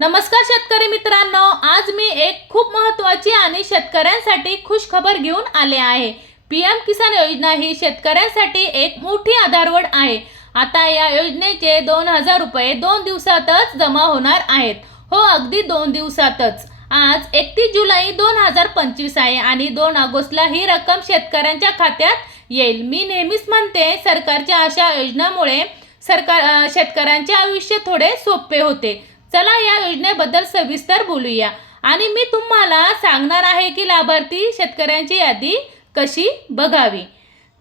नमस्कार शेतकरी मित्रांनो, आज मी एक खूप महत्त्वाची आणि शेतकऱ्यांसाठी खुश खबर घेऊन आले आहे। पीएम किसान योजना ही शेतकऱ्यांसाठी एक मोठी आधारवड आहे। आता या योजनेचे 2000 रुपये 2 दिवसातच जमा होणार आहेत। हो, अगदी 2 दिवसातच। आज 31 जुलै 2025 आहे आणि 2 ऑगस्टला ही रक्कम शेतकऱ्यांच्या खात्यात येईल। मी नेहमीच म्हणते, सरकारच्या अशा योजनांमुळे शेतकऱ्यांचे आयुष्य थोडे सोपे होते। चला या योजनेबद्दल सविस्तर बोलूया आणि मी तुम्हाला सांगणार आहे की लाभार्थी शेतकऱ्यांची यादी कशी बघावी।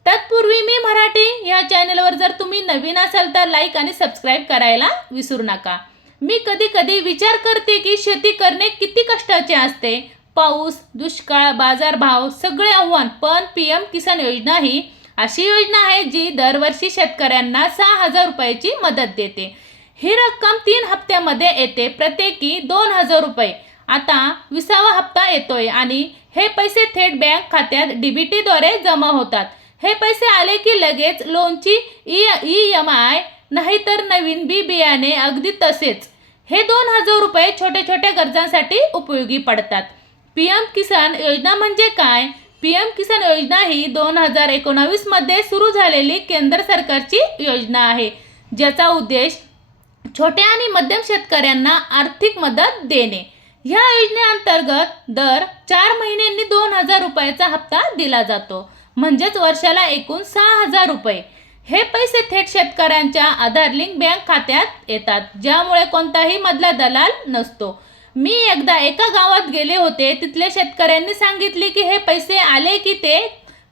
तत्पूर्वी मी मराठी या चॅनलवर जर तुम्ही नवीन असाल तर लाईक आणि सबस्क्राईब करायला विसरू नका। मी कधी कधी विचार करते की शेती करणे किती कष्टाचे असते। पाऊस, दुष्काळ, बाजारभाव सगळे आव्हान, पण पीएम किसान योजना ही अशी योजना आहे जी दरवर्षी शेतकऱ्यांना 6000 रुपयाची मदत देते। ही रक्कम 3 हप्त्यामध्ये येते, प्रत्येकी 2000 रुपये। आता 20वा हप्ता येतोय आणि हे पैसे थेट बँक खात्यात डीबीटीद्वारे जमा होतात। हे पैसे आले की लगेच लोनची EMI नाहीतर नवीन बी बियाणे, अगदी तसेच हे 2000 रुपये छोट्या छोट्या गरजांसाठी उपयोगी पडतात। पीएम किसान योजना म्हणजे काय? पीएम किसान योजना ही 2019 मध्ये सुरू झालेली केंद्र सरकारची योजना आहे, ज्याचा उद्देश छोट्या आणि मध्यम शेतकऱ्यांना आर्थिक मदत देणे। या योजनेअंतर्गत दर 4 महिन्यांनी 2000 रुपयाचा हप्ता दिला जातो, म्हणजेच वर्षाला एकूण 6000 रुपये। हे पैसे थेट शेतकऱ्यांच्या आधार लिंक बँक खात्यात येतात, ज्यामुळे कोणताही मधला दलाल नसतो। मी एकदा एका गावात गेले होते, तिथल्या शेतकऱ्यांनी सांगितले की हे पैसे आले की ते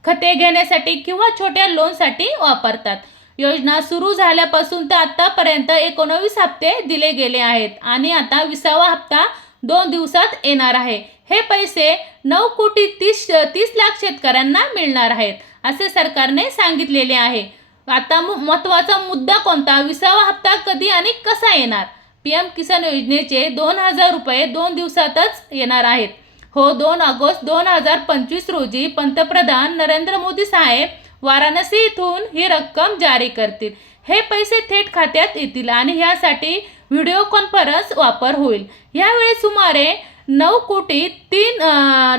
खते घेण्यासाठी किंवा छोट्या लोनसाठी वापरतात। योजना सुरू झाल्यापासून तर आतापर्यंत 19 हप्ते दिले गेले आहेत आणि आता 20वा हप्ता 2 दिवसात येणार आहे। हे पैसे 9,30 लाख शेतकऱ्यांना मिळणार आहेत, असे सरकारने सांगितलेले आहे। आता महत्त्वाचा मुद्दा कोणता? 20वा हप्ता कधी आणि कसा येणार? पीएम किसान योजनेचे 2000 रुपये 2 दिवसातच येणार आहेत। हो, 2 ऑगस्ट 2025 रोजी पंतप्रधान नरेंद्र मोदी साहेब वाराणसी इथून ही रक्कम जारी करतील। हे पैसे थेट खात्यात येतील आणि यासाठी व्हिडिओ कॉन्फरन्स वापर होईल। यावेळी सुमारे 9,03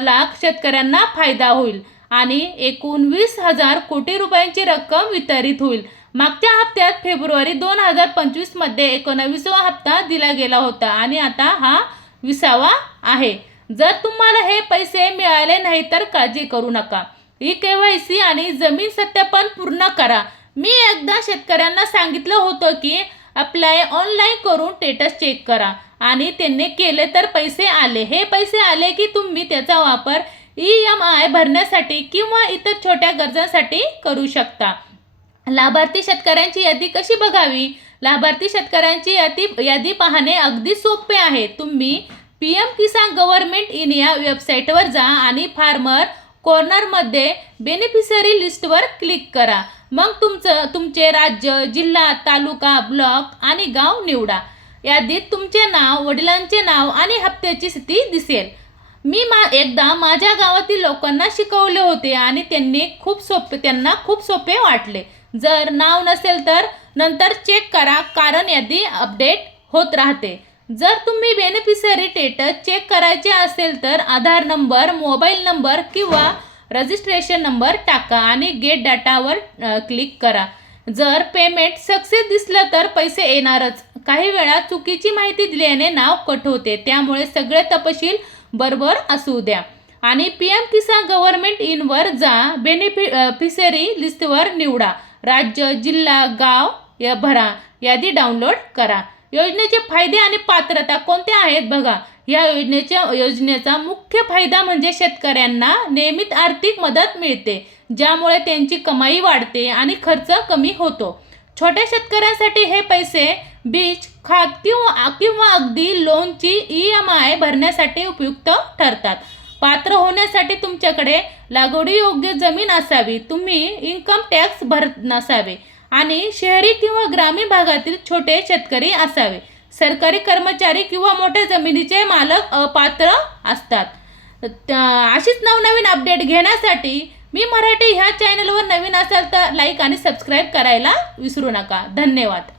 लाख शेतकऱ्यांना फायदा होईल आणि एकूण 20,000 कोटी रुपयांची रक्कम वितरित होईल। मागच्या हप्त्यात फेब्रुवारी 2025 मध्ये 19वा हप्ता दिला गेला होता आणि आता हा 20वा आहे। जर तुम्हाला हे पैसे मिळाले नाही तर काळजी करू नका। KYC आणि जमीन सत्यापन पूर्ण करा। मी एकदा शेतकऱ्यांना सांगितलं होतं की अप्लाय ऑनलाईन करून स्टेटस चेक करा आणि त्यांनी केले तर पैसे आले। हे पैसे आले की तुम्ही त्याचा वापर EMI भरण्यासाठी किंवा इतर छोट्या गरजांसाठी करू शकता। लाभार्थी शेतकऱ्यांची यादी कशी बघावी? लाभार्थी शेतकऱ्यांची यादी पाहणे अगदी सोपे आहे। तुम्ही पीएम किसान गव्हर्नमेंट इन या वेबसाईटवर जा आणि फार्मर कॉर्नरमध्ये बेनिफिशरी लिस्टवर क्लिक करा। मग तुमचे राज्य, जिल्हा, तालुका, ब्लॉक आणि गाव निवडा। यादीत तुमचे नाव, वडिलांचे नाव आणि हप्त्याची स्थिती दिसेल। मी एकदा माझ्या गावातील लोकांना शिकवले होते आणि त्यांना खूप सोपे वाटले। जर नाव नसेल तर नंतर चेक करा, कारण यादी अपडेट होत राहते। जर तुम्ही बेनिफिशरी स्टेटस चेक करायचे असेल तर आधार नंबर, मोबाईल नंबर किंवा रजिस्ट्रेशन नंबर टाका आणि गेट डाटावर क्लिक करा। जर पेमेंट सक्सेस दिसलं तर पैसे येणारच। काही वेळा चुकीची माहिती दिल्याने नाव कट होते, त्यामुळे सगळे तपशील बरोबर असू द्या आणि पीएम किसान गव्हर्नमेंट इन वर जा। बेनिफिशरी लिस्टवर निवडा, राज्य, जिल्हा, गाव भरा, यादी डाउनलोड करा। योजनेचे फायदे आणि पात्रता कोणत्या आहेत बघा। या योजनेचा मुख्य फायदा म्हणजे शेतकऱ्यांना नियमित आर्थिक मदत मिळते, ज्यामुळे त्यांची कमाई वाढते आणि खर्च कमी होतो। छोट्या शेतकऱ्यांसाठी हे पैसे बीज, खत किंवा अगदी लोनची EMI भरण्यासाठी उपयुक्त ठरतात। पात्र होण्यासाठी तुमच्याकडे लागवडीयोग्य जमीन असावी, तुम्ही इन्कम टॅक्स भरत नसावे आणि शहरी किंवा ग्रामीण भागातील छोटे शेतकरी असावे। सरकारी कर्मचारी किंवा मोठ्या जमिनीचे मालक अपात्र असतात। अशीच नवनवीन अपडेट घेण्यासाठी मी मराठी ह्या चॅनलवर नवीन असाल तर लाईक आणि सबस्क्राईब करायला विसरू नका। धन्यवाद।